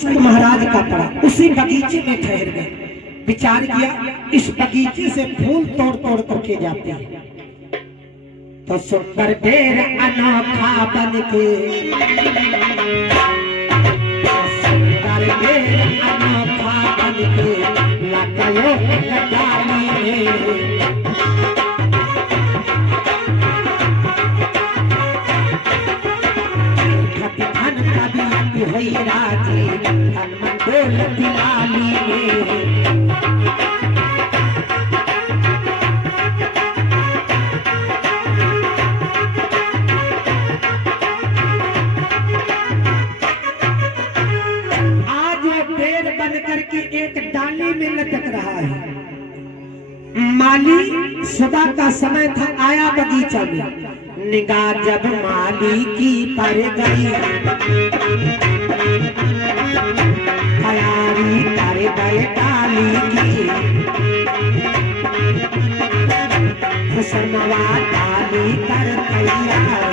महाराज का पड़ा, उसी बगीचे में ठहर गए। विचार किया इस बगीचे से फूल तोड़ तोड़ करके जाते हैं तो सुंदर पेड़ अनोखा बन के, सुंदर पेड़ अनोखा बन के लगायो डाली में। होई राजी मंडोल दिलाली आज वो पेड़ बन करके एक डाली में लटक रहा है। माली सुबह का समय था, आया बगीचा में। निगाह जब माली की पर गई, तैयारी कर गए डाली की, हुस्नवा डाली कर तैयार,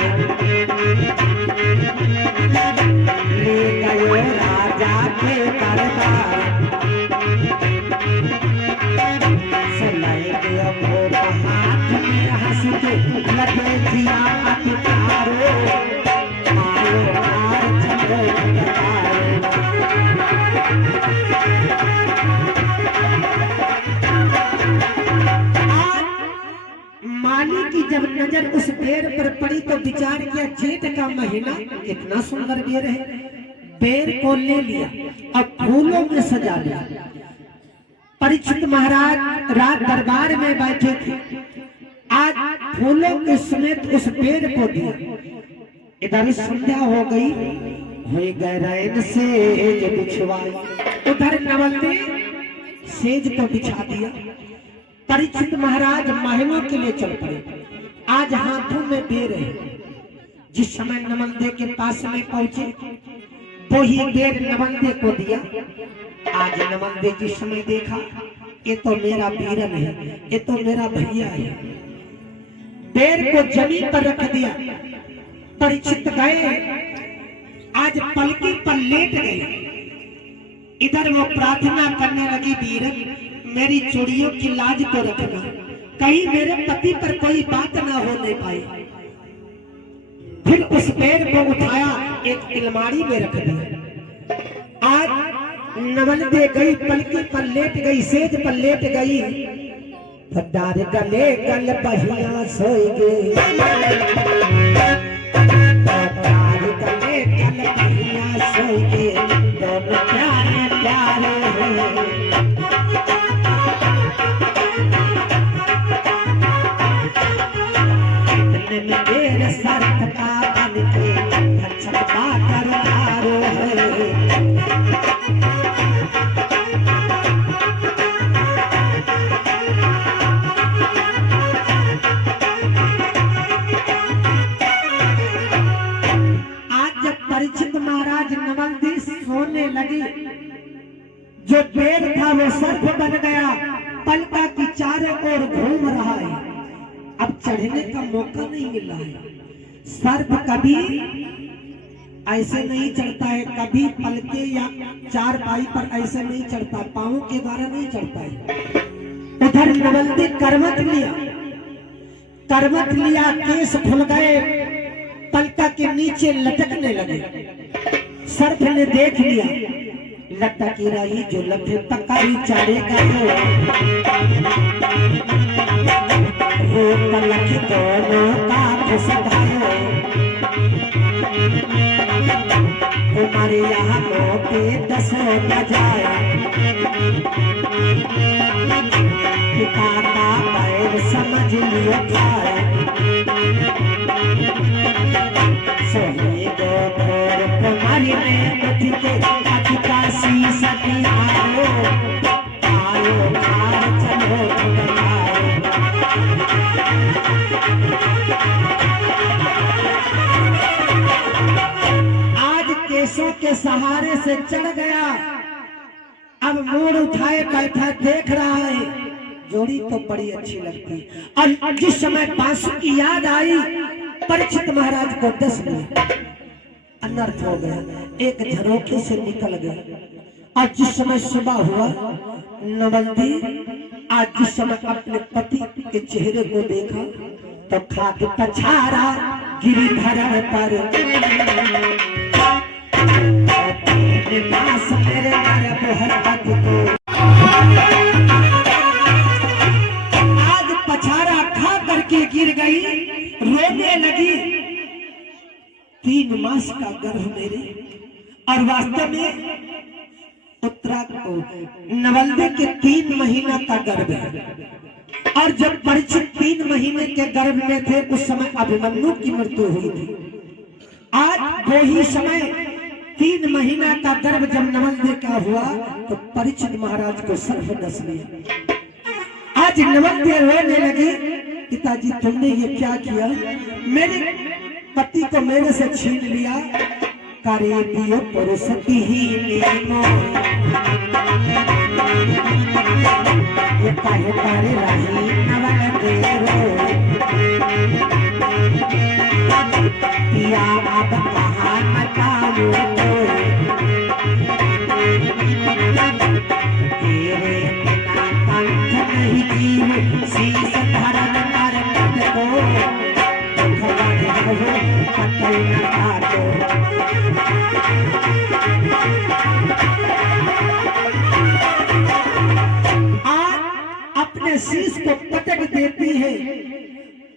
ले गए राजा के दरबार। सलाए भोग हाथ में हंस के लगे जिया अतिकारो, आयो हार चलो माली की जब नजर उस पेड़ पर पड़ी तो विचार किया जेठ का महीना कितना सुंदर पेड़ है। पेड़ को ले लिया और फूलों में सजा लिया। परीक्षित महाराज रात दरबार में बैठे थे, आज फूलों के समेत उस पेड़ को दिया। इधर संध्या हो गई, गए रैन सेज बिछवाई, उधर नवल ने सेज को बिछा दिया। परीक्षित महाराज महलों के लिए चल पड़े। आज हाथों में बेर है। जिस समय नवलदे के पास में पहुंचे वो ही बेर नवलदे को दिया। आज नवलदे जिस समय देखा ये तो मेरा बीरन है, ये तो मेरा भैया है, बेर को जमीन पर रख दिया। परीक्षित गए, आज पलकी पर लेट गए। इधर वो प्रार्थना करने लगी, बीरन मेरी चूड़ियों की लाज को रखना, कहीं मेरे पति पर कोई बात ना होने पाए। फिर उस पेड़ को उठाया, एक अलमारी में रख दिया। आज नवलदे गई, पलकी पर लेट गई, सेज पर लेट गई। डार गले गल बहिया सोई गई, डार गले गल बहिया सोई गई, दोनों प्यारे प्यारे हैं। मेरे सर का बन के छपा कर मारो है। आज जब परीक्षित महाराज नवलदे सोने लगे, जो पेड़ था वो सर्प बन गया, पलका की चारों ओर घूम रहा है। अब चढ़ने का मौका नहीं मिल रहा है। सर्प कभी ऐसे नहीं चढ़ता है, कभी पलके या चार पाई पर ऐसे नहीं चढ़ता, पांवों के द्वारा नहीं चढ़ता है। उधर नवलदे करवट लिया, करवट लिया, केस खुल गए, पलका के नीचे लटकने लगे। सर्प ने देख लिया, लटकी रही जो लटे पकाई चढ़ेगा वो पलक दोनों का खुशगायो, तुम्हारे यहाँ पे 10 बजाए, पिता का पैर समझ लियो खाए। सोहे दो भोर तुम्हारी में उठ के का शीशा आयो, आयो खार चलो आज केसों के सहारे से चढ़ गया। अब मोड़ उठाए बैठा देख रहा है, जोड़ी तो बड़ी अच्छी लगती। और जिस समय बांसुरी की याद आई, परीक्षित महाराज को 10 मिनट अनर्थ हो गया, एक झरोखे से निकल गया। और जिस समय सुबह हुआ, नवल्दी आज जिस समय अपने पति के चेहरे को देखा तो खाके पछाड़ा गिरिधर पर, मेरे मोहब्बत को आज पछाड़ा खा करके गिर गई, रोने लगी। 3 मास का गर्भ मेरे, और वास्तव में नवल्दी के 3 महीना का गर्भ है। और जब परीक्षित 3 महीने के गर्भ में थे उस समय अभिमन्यु की मृत्यु हुई थी। आज वही समय 3 महीना का गर्भ जब नवल्दी का हुआ तो परीक्षित महाराज को सर्प डस लिया। आज नवल्दी रोने लगी, पिताजी तुमने ये क्या किया, मेरे पति को मेरे से छीन लिया। करे दियो पुरुषति ही नीमो, ये काहे तारे रही नवल्दी रो, या अब कहाँ मताओ, तेरे बिना पंथ नहीं जीव, शीश धरन कर मत को, दुख बढ़े कतई न काटो। अपने शीश को पटक देती है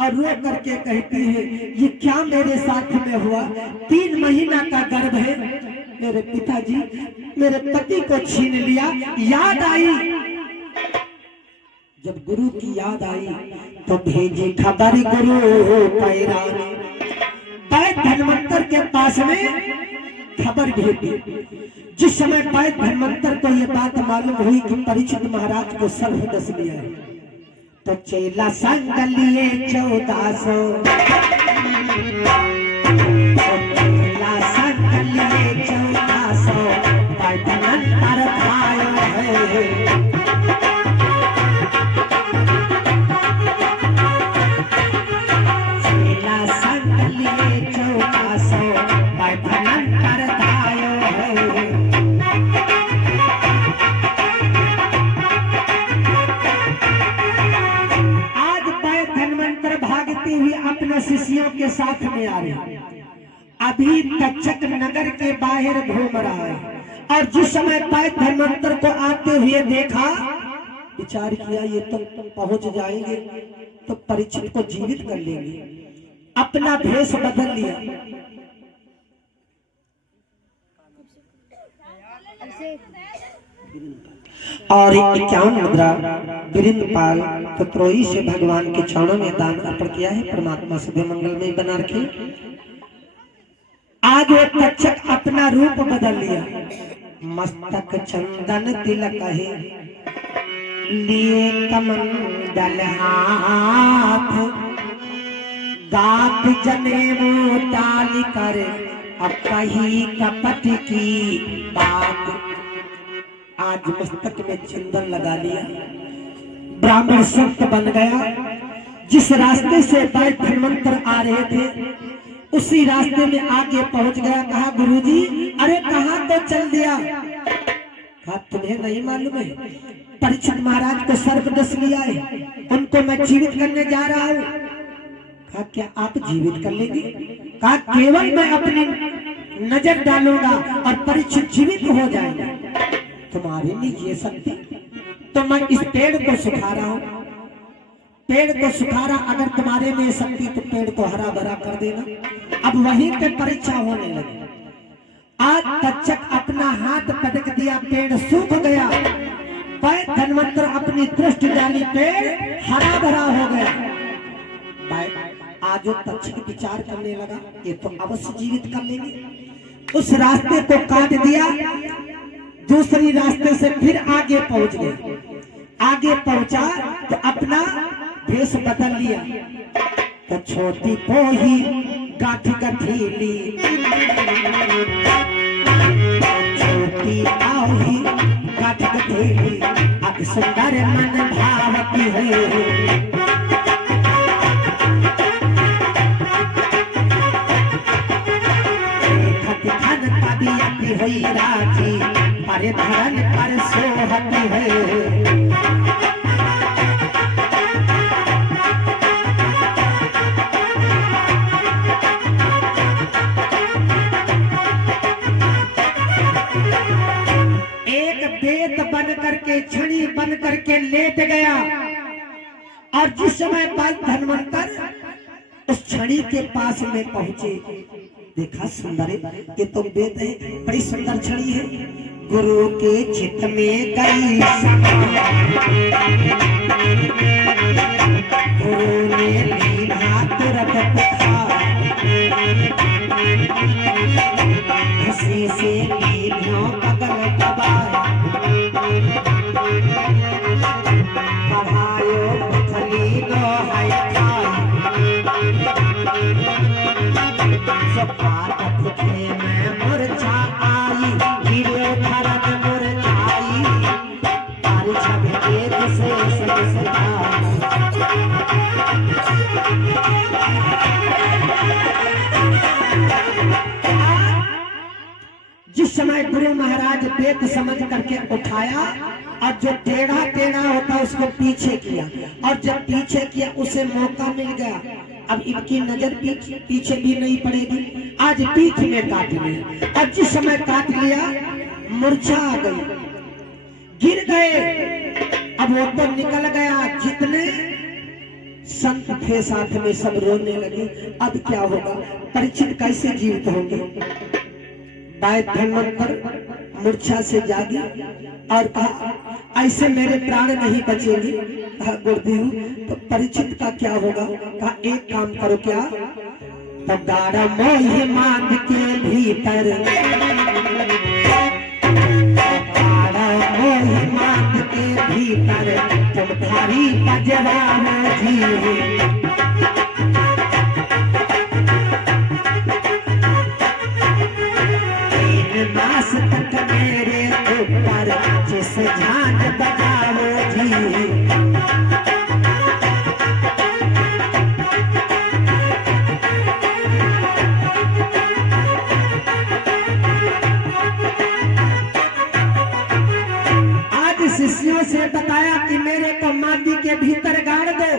और रो करके कहती है, ये क्या मेरे साथ में हुआ, 3 महीना का गर्भ है, मेरे पिताजी मेरे पति को छीन लिया। याद आई, जब गुरु की याद आई तो भेजी खबर गुरु पैरानी, पैद धन्वंतर के पास में खबर भेजी। जिस समय पैद धन्वंतर को ये बात मालूम हुई कि परीक्षित महाराज को सर्प डस लिया है, तो चेला संग लिए 1400, चेला संग लिए 1400, पैद धन्वंतर आयो है। चेला संग लिए 1400, पैद धन्वंतर आयो है। अपने शिष्यों के साथ में आ रहे, अभी तक्षक नगर के बाहर घूम रहा है। और जिस समय पैद धन्वंतर को आते हुए देखा, विचार किया ये तो पहुंच जाएंगे तो परीक्षित को जीवित कर लेंगे। अपना भेष बदल लिया, और 51 मुद्रा बिरिंदपाल तत्रोही से भगवान के चरणों में दान अर्पण किया है। परमात्मा सभी मंगल में बना रखे। आज वो तक्षक अपना रूप बदल लिया, मस्तक चंदन तिलक है, लिए कमंडल हाथ, गात जनेऊ डाली कर अब कही कपट की बात। आज मस्तक में चंदन लगा लिया, ब्राह्मण संत बन गया। जिस रास्ते से पैद धन्वंतर आ रहे थे उसी रास्ते में आगे पहुंच गया। कहा गुरुजी, अरे कहाँ तो चल दिया। कहा तुम्हें नहीं मालूम है परीक्षित महाराज को सर्प डस लिया है, उनको मैं जीवित करने जा रहा हूँ। कहा क्या आप जीवित कर लेंगे? कहा केवल मैं अपनी नजर डालूंगा और परीक्षित जीवित हो जाएगा। तुम्हारे लिए ये शक्ति, तो मैं इस पेड़ को सुखा रहा हूं, पेड़ को सुखा रहा, अगर तुम्हारे में शक्ति तो पेड़ को हरा भरा कर देना। अब वहीं पे परीक्षा होने लगी। आज तक्षक अपना हाथ पटक दिया, पेड़ सूख गया। पैद धन्वंतर अपनी दृष्टि डाली, पेड़ हरा भरा हो गया। आज तक्षक विचार करने लगा, ये तो अवश्य जीवित कर लेंगे। उस रास्ते को काट दिया, दूसरी रास्ते से फिर आगे पहुंच गए। आगे पहुंचा तो अपना भेष बदल लिया, तो छोटी पोही गाठी गठीली, छोटी पोही गाठी गठीली, अब सुंदर मन भावती है। हुई राजी पर धरन पर सोहती है। बेत बन करके छड़ी बन करके लेट गया और जिस समय भाई धन्वंतर उस छड़ी के पास में पहुंचे, देखा सुंदर ये तो बेत है, बड़ी सुंदर छड़ी है। गुरु के चित्त में गई गुरु ने लीधा तुरंत उसी से लीधा पगल दबाया पढ़ायो पथली नो है सपाट पुछे में मुरझा आई गिरो धरन मुरझाई तारी छवि एक से सदा जिस समय गुरु महाराज बेत समझ करके उठाया और जो टेढ़ा टेढ़ा होता उसको पीछे किया और जब पीछे किया उसे मौका मिल गया। अब इनकी नजर पीछे भी नहीं पड़ेगी, आज पीठ में काट लिया और जिस समय काट लिया मूर्छा आ गई, गिर गए। अब वो तो निकल गया, जितने संत थे साथ में सब रोने लगे। अब क्या होगा, परीक्षित कैसे जीवित होंगे। धन्वंतर मूर्छा से जागी और कहा ऐसे मेरे प्राण नहीं बचेंगे। कहा गुरुदेव तो परीक्षित का क्या होगा। कहा एक काम करो, क्या तो गाढ़ा मोह मांग के भीतर गाढ़ा मोह मांग के भीतर तुम भारी बजवाओ जी नास तक मेरे ऊपर जिस झांझ बजाओ जी। आज शिष्यों से बताया कि मेरे को माटी के भीतर गाड़ दो,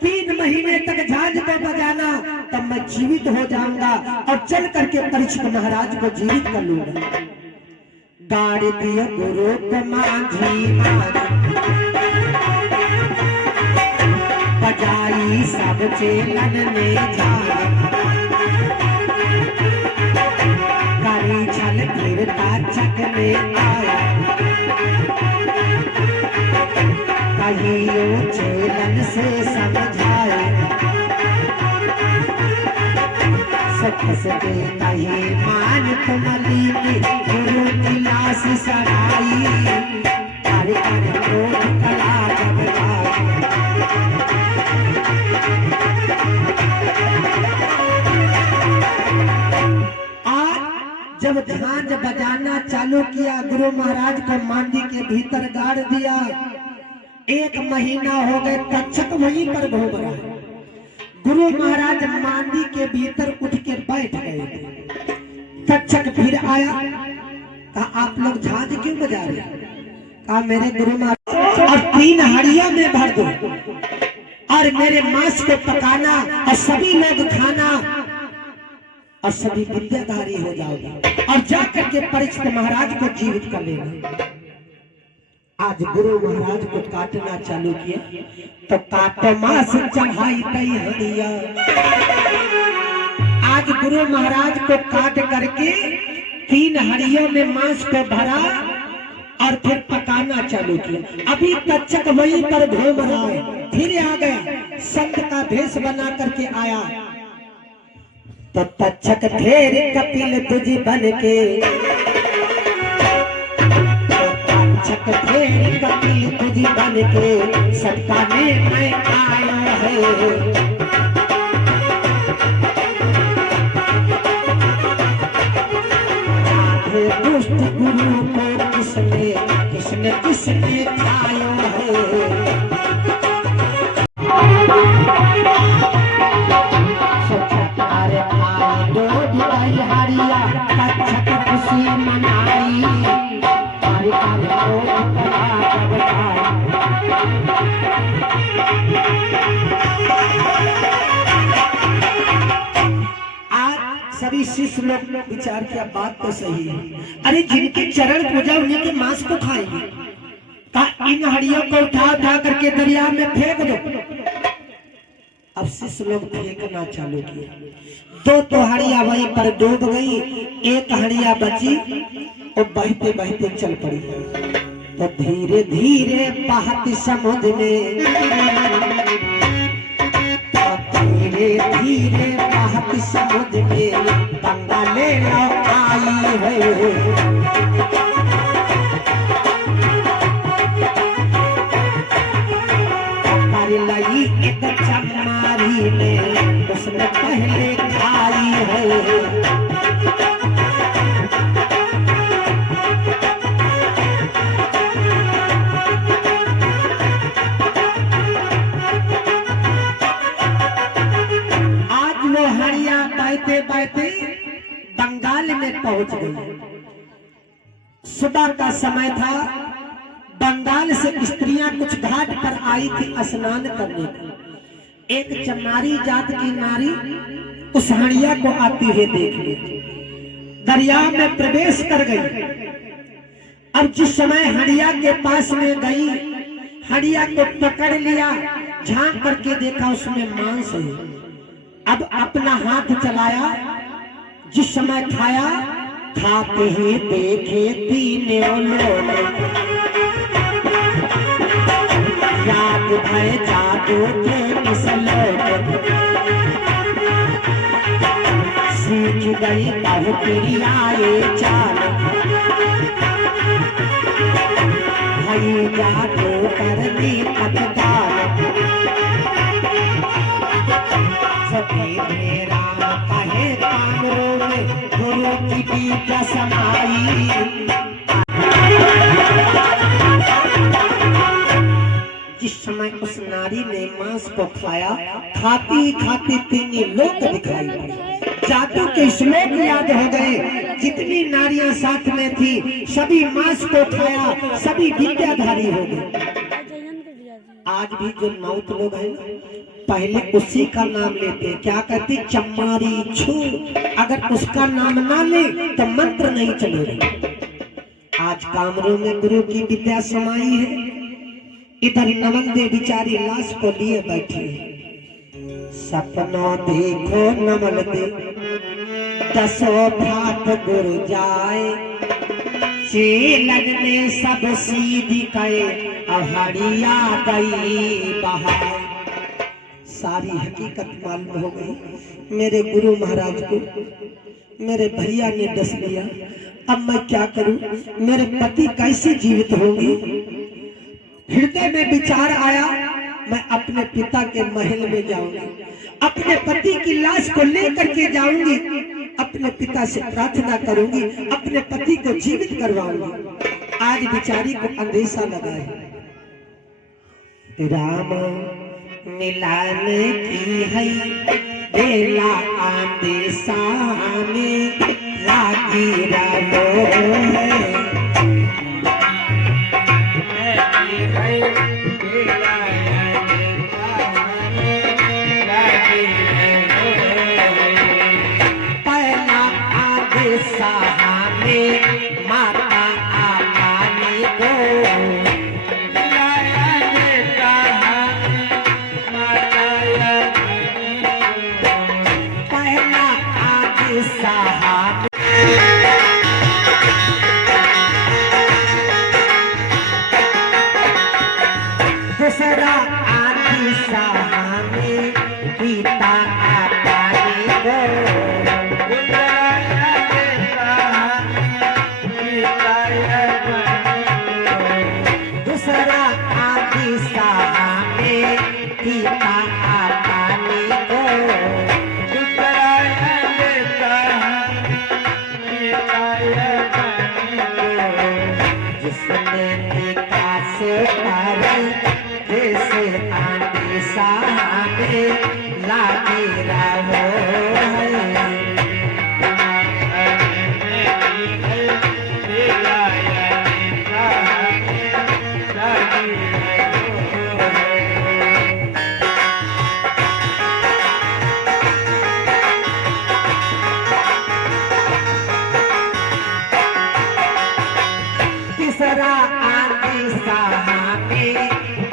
3 महीने तक झांझ पे बजाना, तब मैं जीवित हो जाऊंगा और चल करके परीक्षित महाराज को जीवित कर लूंगा। गाड़ दिया गुरु को माझी बजाई सब चेलन में जाए करी छल गिरता चक में आया कहियो चेलन से समझाए सके कहीं मान तुमली गुरु की लाश सराई अरे अरे क्रोध कला आज जब झांझ बजाना चालू किया, गुरु महाराज को मांडी के भीतर गाड़ दिया। 1 महीना हो गए, तक्षक वहीं पर घूम रहा है। गुरु महाराज मांडी के भीतर उठ के बैठ गए। तक्षक फिर आया, कहा आप लोग झांझ क्यों बजा रहे। कहा मेरे गुरु महाराज और 3 हाड़ियों में भर दो और मेरे मांस को पकाना और सभी लोग खाना और सभी विद्याधारी हो जाओगे और जाकर के परीक्षित महाराज को जीवित कर लेना। आज गुरु महाराज को काटना चालू किया तो काटो मांस चढ़ाई तई हड़िया। आज गुरु महाराज को काट करके 3 हड़ियों में मांस को भरा और फिर पकाना चालू किया। अभी तक्षक वहीं पर घूम रहा है, फिर आ गया, संत का भेष बना करके आया तो तक्षक फिर कपिल तुझ बन के फिर कपिल तुझ बन के सटकाने में आया है। दुष्ट गुरु को किसने किसने किसने खाया है। सचकार आए दो हरिया तक्षक खुशी सभी शिष्य लोग विचार किया बात तो सही है, अरे जिनके चरण पूजा उन्हीं के मांस को खाएंगे, इन हड्डियों को उठा उठा करके दरिया में फेंक दो। अब शिष्य लोग फेंकना चालू किया, दो हड़िया वहीं पर डूब गई, एक हड़िया बची और बहते बहते चल पड़ी। तो धीरे धीरे बहती समुद्र में, धीरे धीरे बहती समुद्र में बंगाले आई है। लगी एक चमारी ने उसने पहले खाई है। आज वो हड़िया बहते बहते बंगाल में पहुंच गई। सुबह का समय था, बंगाल से स्त्रियां कुछ घाट पर आई थी स्नान करने को। एक चमारी जात की नारी उस हड़िया को आती हुई देख ली, दरिया में प्रवेश कर गई। अब जिस समय हड़िया के पास में गई, हड़िया को पकड़ लिया, झांक करके देखा उसमें मांस है। अब अपना हाथ चलाया, जिस समय खाया, खाते ही देखे तीनों लोग, याद भय जादू के किसलोक, सीख गई बहु प्रियाए चाल, भई जादू कर दी पतदार, सती मेरा कहे कामरों में गुरु की दीक्षा समाई। जिस समय उस नारी ने मांस को खाया, खाती खाती तीनों लोग दिखाई पड़े, जादू के श्लोक याद हो गए। जितनी नारियां साथ में थी सभी मांस को खाया, सभी विद्याधारी हो गए। आज भी जो नौत लोग हैं पहले उसी का नाम लेते, क्या कहते, चमारी छू, अगर उसका नाम ना ले तो मंत्र नहीं चलेगा। आज कामरों में गुरु की विद्या समाई है, इधर नमन दे बिचारी लाश को लिए बैठी। सपना देखो नमन दे, दसों भात गुरु जाए, चेलन में सब सीधी कहे, हड़िया गई बहाए। सारी हकीकत मालूम हो गई। मेरे गुरु महाराज को मेरे भैया ने डस लिया, अब मैं क्या करूं, मेरे पति कैसे जीवित होंगी। हृदय में विचार आया, मैं अपने पिता के महल में जाऊंगी, अपने पति की लाश को लेकर के जाऊंगी, अपने पिता से प्रार्थना करूंगी, अपने पति को जीवित करवाऊंगी। आज बिचारी को अंदेशा लगा है, राम मिलाने की है बेला, अंदेशा में लागी रामो है। दूसरा आदि सहाने पिता पानी को, दूसरा आदि सहाने पिता पानी को, जिसने पिता से जैसे आंधी सामने लागी रहो तीसरा आंधी सहाने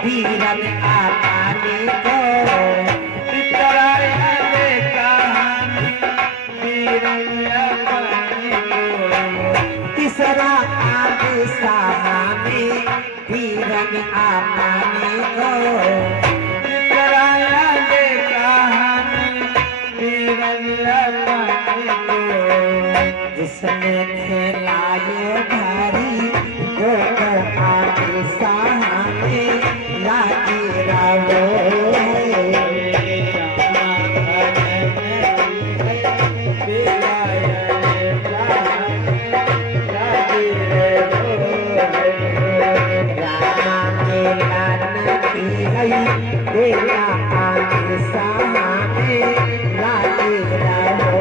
वीरन आपाने को, तीसरा आंधी सहाने वीरन आपाने को, तीसरा आंधी सहाने वीरन आपाने को, तीसरा आंधी सहाने वीरन आपाने को, जिसने खेलाए भारी वो आंधी सहाने लागी रहो। बेला आगे सामने लागे रहो।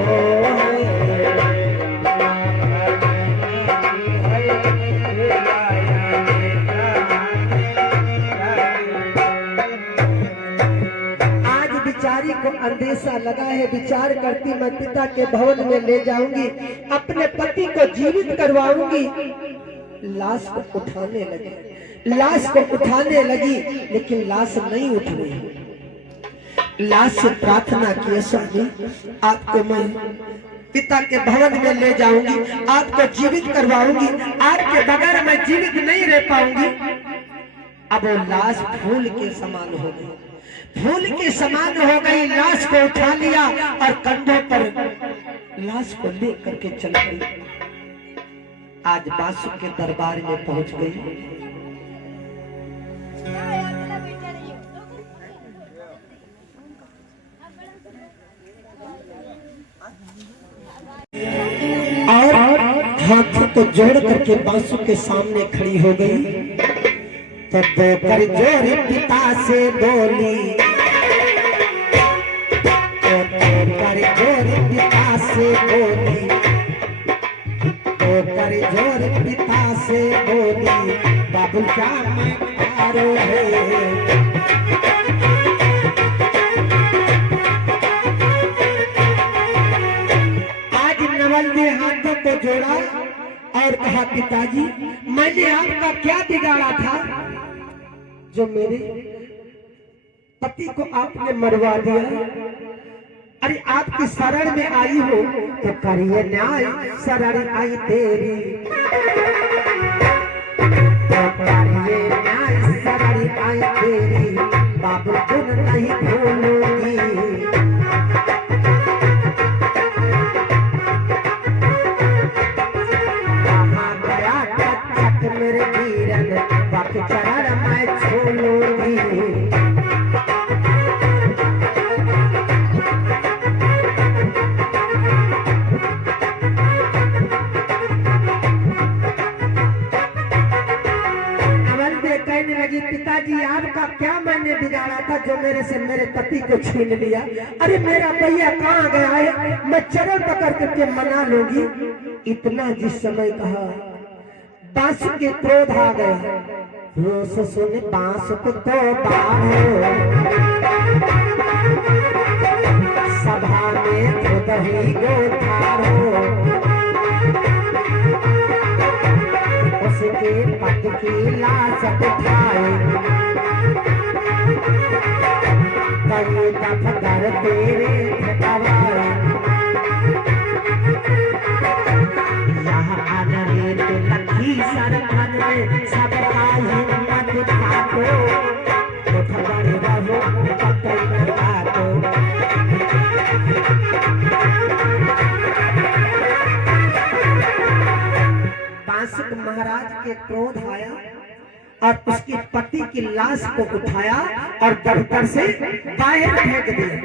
आज बिचारी को अंदेशा लगा है, विचार करती मैं पिता के भवन में ले जाऊंगी, अपने पति को जीवित करवाऊंगी। लाश को उठाने लगी, लाश को उठाने लगी, लेकिन लाश नहीं उठ रही। लाश से प्रार्थना की, स्वामी आपको मैं पिता के भवन में ले जाऊंगी, आपको जीवित करवाऊंगी, आपके बगैर मैं जीवित नहीं रह पाऊंगी। अब वो लाश फूल के समान हो गई, फूल के समान हो गई। लाश को उठा लिया और कंधों पर लाश को ले करके चल गई। आज बासु के दरबार में पहुंच गई। और हाथों को जोड़ करके बासु के सामने खड़ी हो गई। तब कर जोर पिता से बोली, कर जोर पिता से बोली, कर जोर पिता से बोली, बाबू क्या मैं प्यारो है। आज नवल ने हाथों को जोड़ा और कहा, पिताजी मैंने आपका क्या बिगाड़ा था जो मेरे पति को आपने मरवा दिया। अरे आपकी शरण में आई हो तो करिए न्याय, शरण आई तेरी, तो करिए न्याय, शरण आई तेरी, बाबू तुम नहीं भूलूंगी। कहाँ गया कच्चक मेरे वीरन, बाकी चरण मैं छोड़ूंगी। पिताजी आपका क्या मैंने बिगाड़ा था जो मेरे से मेरे पति को छीन लिया। अरे मेरा भैया कहाँ गया है, मैं चरण पकड़ करके मना लूंगी। इतना जिस समय कहा, बांस के क्रोध आ गया। रोस सुन बांस को बाहो, सभा में खुद ही गोथारो, उसके पद की लाश उठाए, कई दफतर तेरे ठकवाए। यहाँ आनरे तो लखी सरखन में सबका हिम्मत ठाको, उठ बड़े रहो पतई काटो। बांसुक महाराज के क्रोध आया और उसके पति की लाश को उठाया और दफ्तर से बाहर फेंक दिया।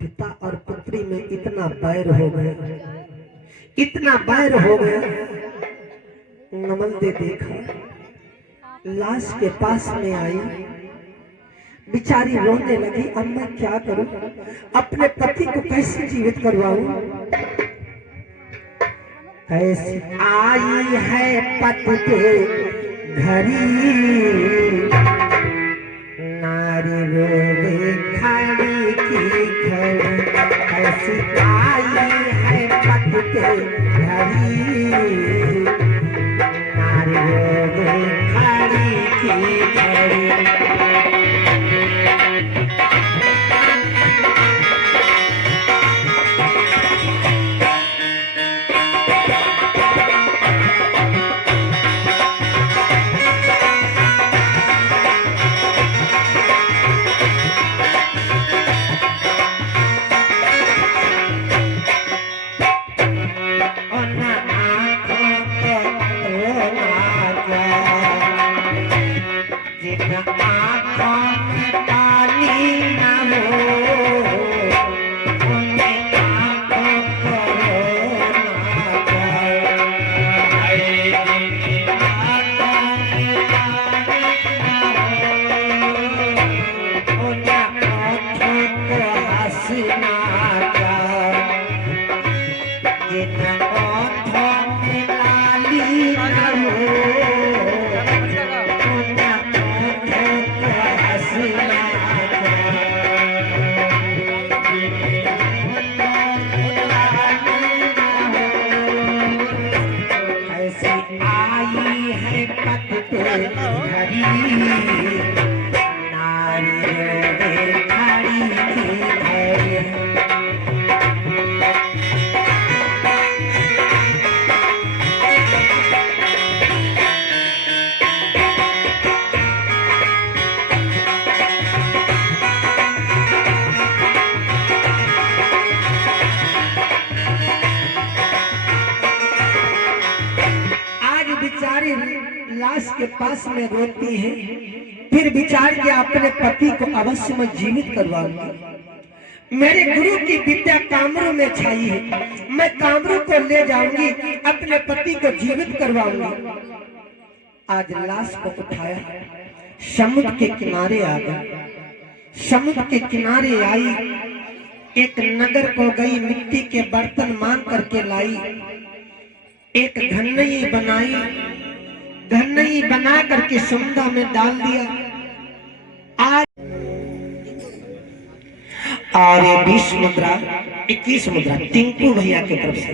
पिता और पुत्री में इतना बैर हो गया, इतना बैर हो गया। नमन ने देखा, लाश के पास में आई, बेचारी रोने लगी। अब मैं क्या करूं, अपने पति को कैसे जीवित करवाऊं। कैसी आई है पति के घड़ी, नारी रोवे खड़ी की खड़ी। कैसी आई है पति के घड़ी, नारी आंखों में पानी न हो, उन्हें आंखों को रोना जाए। आंखों में पानी न हो, उन्हें ओठों को हंसना जाए। जिन ओठों में लाली न हो, आई है पत्ते हरी नारियों में खड़ी है। बेचारी लाश के पास में रोती है, फिर विचार के अपने पति को अवश्य में जीवित करवाऊंगी। मेरे गुरु की विद्या कामरू में छाई है, मैं कामरू को ले जाऊंगी, अपने पति को जीवित करवाऊंगी। आज लाश को उठाया, समुद्र के किनारे आ गया। समुद्र के किनारे आई, एक नगर को गई, मिट्टी के बर्तन मांग करके लाई, एक घन्नई बनाई, घन्नई बना करके समुद्र में डाल दिया। आज और 20 मुद्रा 21 मुद्रा टिंकू भैया की तरफ से,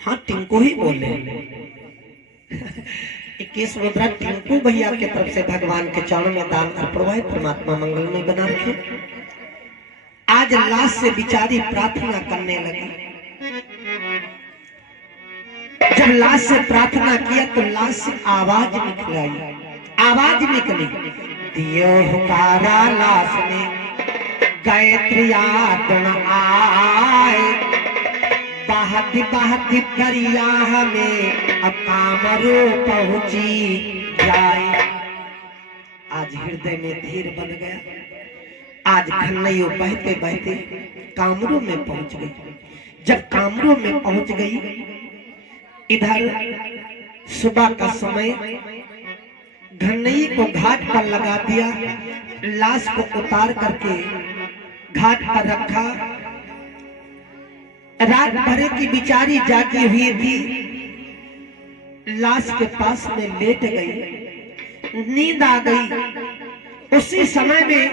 हाँ टिंकू ही बोल रहे हैं। 21 मुद्रा टिंकू भैया की तरफ से भगवान के चरणों में दान अर्पण हुआ है। परमात्मा मंगलमय बना रखे। आज लाश से बिचारी प्रार्थना करने लगी। जब लाश से प्रार्थना किया तो लाश से आवाज निकलाई, आवाज निकली, दियो हुकारा लाश में गायत्री आत्म आए, बहती बहती दरिया में अब कामरू पहुंची जाए। आज हृदय में धीर बन गया। आज घन्नई बहते बहते कामरू में पहुंच गई। जब कामरू में पहुंच गई, इधर सुबह का समय, घन्नई को घाट पर लगा दिया, लाश को उतार करके घाट पर रखा। रात भर की बिचारी जागी हुई थी, लाश के पास में लेट गई, नींद आ गई। उसी समय में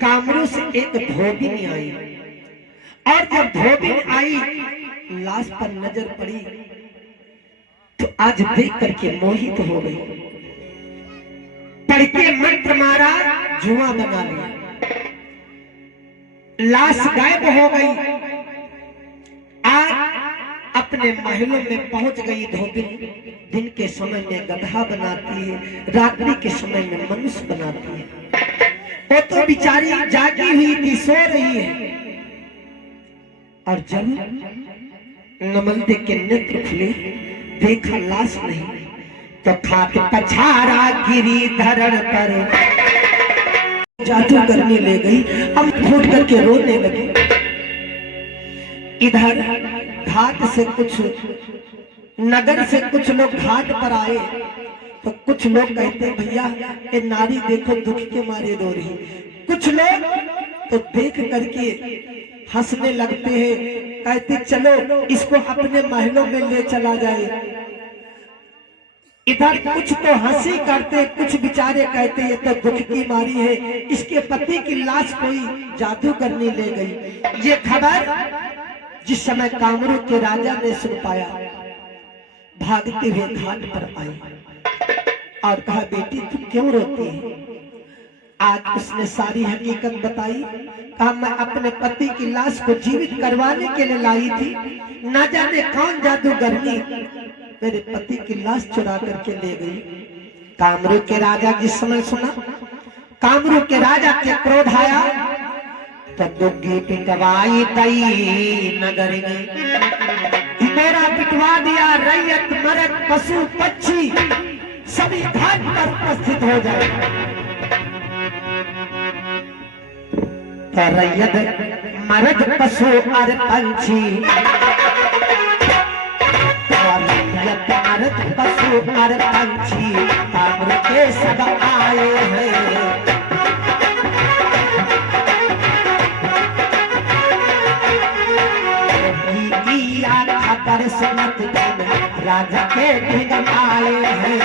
कामरू से एक धोबिन आई, और जब धोबिन आई लाश पर नजर पड़ी तो आज देख करके मोहित हो गई। पढ़ के मंत्र मारा, जुआ बना लिया, लाश गायब हो गई। आज अपने महलों में पहुंच गई धोबिन। दिन के समय में गधा बनाती है, रात्रि के समय में मनुष्य बनाती है। वो तो बिचारी जागी हुई थी, सो रही है। और जब नमलते के नेत्र खुले, देखा लाश नहीं, तो खाट पछाड़ा गिरी धरण पर, जादू करने ले गई। हम फूट करके रोने लगे। इधर घाट से कुछ, नगर से कुछ लोग घाट पर आए, तो कुछ लोग कहते भैया ये नारी देखो दुख के मारे रो रही। कुछ लोग तो देख करके हंसने लगते हैं, कहते चलो इसको अपने महलों में ले चला जाए। इधर कुछ तो हंसी करते, कुछ बेचारे कहते ये तो दुख की मारी है, इसके पति की लाश कोई जादू करने ले गई। ये खबर जिस समय कामरू के राजा ने सुन पाया, भागते हुए घाट पर आई और कहा बेटी तुम क्यों रोती है? आज उसने सारी हकीकत बताई। कहा मैं अपने पति की लाश को जीवित करवाने के लिए लाई थी, न जाने कौन जादूगरनी मेरे पति की लाश चुरा करके ले गई। कामरू के राजा जिस समय सुना, कामरू के राजा के क्रोध आया, तब दुग्गी पिटवाई दई नगर में, मेरा पिटवा दिया रैयत मरद पशु पक्षी सभी घाट पर उपस्थित हो जाए। रैयत मर्द पशु और पंछी, रैयत मर्द पशु और पंछी ताम्र के सब आए हैं। खबर सुनत राजा के दिन आए हैं।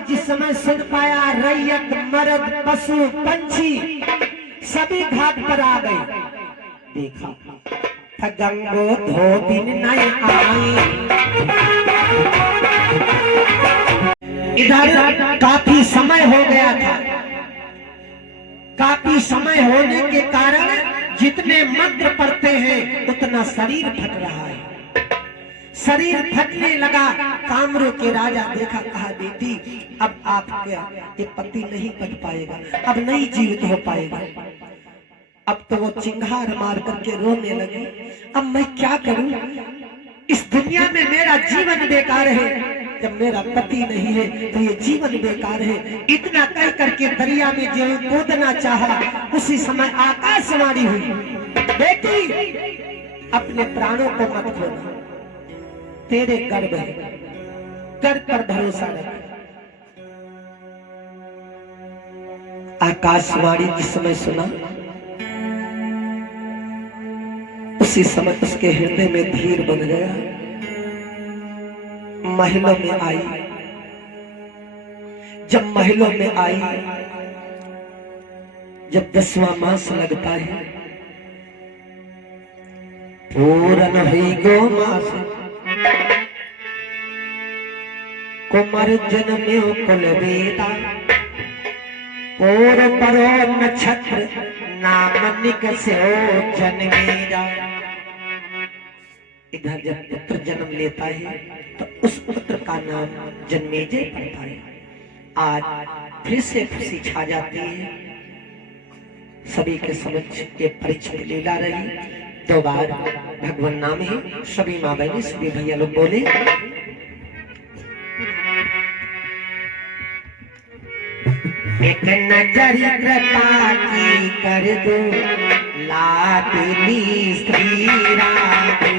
जिस समय सुन पाया रैयत मर्द पशु पंछी सभी घाट पर आ गए, देखा गंगो धोबिन नहीं आई। इधर काफी समय हो गया था, काफी समय होने के कारण जितने मंत्र पढ़ते हैं उतना शरीर फट रहा है। शरीर फटने लगा। कामरू के राजा देखा, कहा बेटी अब आपका ये पति नहीं बच पाएगा, अब नहीं जीवित हो पाएगा। अब तो वो चिंगार मार करके रोने लगी, अब मैं क्या करूं, इस दुनिया में मेरा जीवन बेकार है। जब मेरा पति नहीं है तो ये जीवन बेकार है। इतना कह करके दरिया में जो कूदना चाहा, उसी समय आकाशवाणी हुई, बेटी अपने प्राणों को मत खोना, तेरे गर्भ है, गर्भ पर भरोसा रख। आकाशवाणी जिस समय सुना, उसी समय उसके हृदय में धीर बन गया। महलों में आई, जब महलों में आई, जब 10वां मास लगता है, पूर्ण हुई गो मास, कुमार जन्म्यो कुल वेदा, पूर परो नक्षत्र नाम निकस्यो जन्मेजा। इधर जब पुत्र जन्म लेता है तो उस पुत्र का नाम जन्मेजय पड़ता है। आज फिर से खुशी छा जाती है। सभी के समक्ष ये परिचय लीला रही। 2 बार भगवान नाम है। सभी माँ बहनी सभी भैया लोग बोले, एक नजर कृपा की कर दो लाडली श्री राम।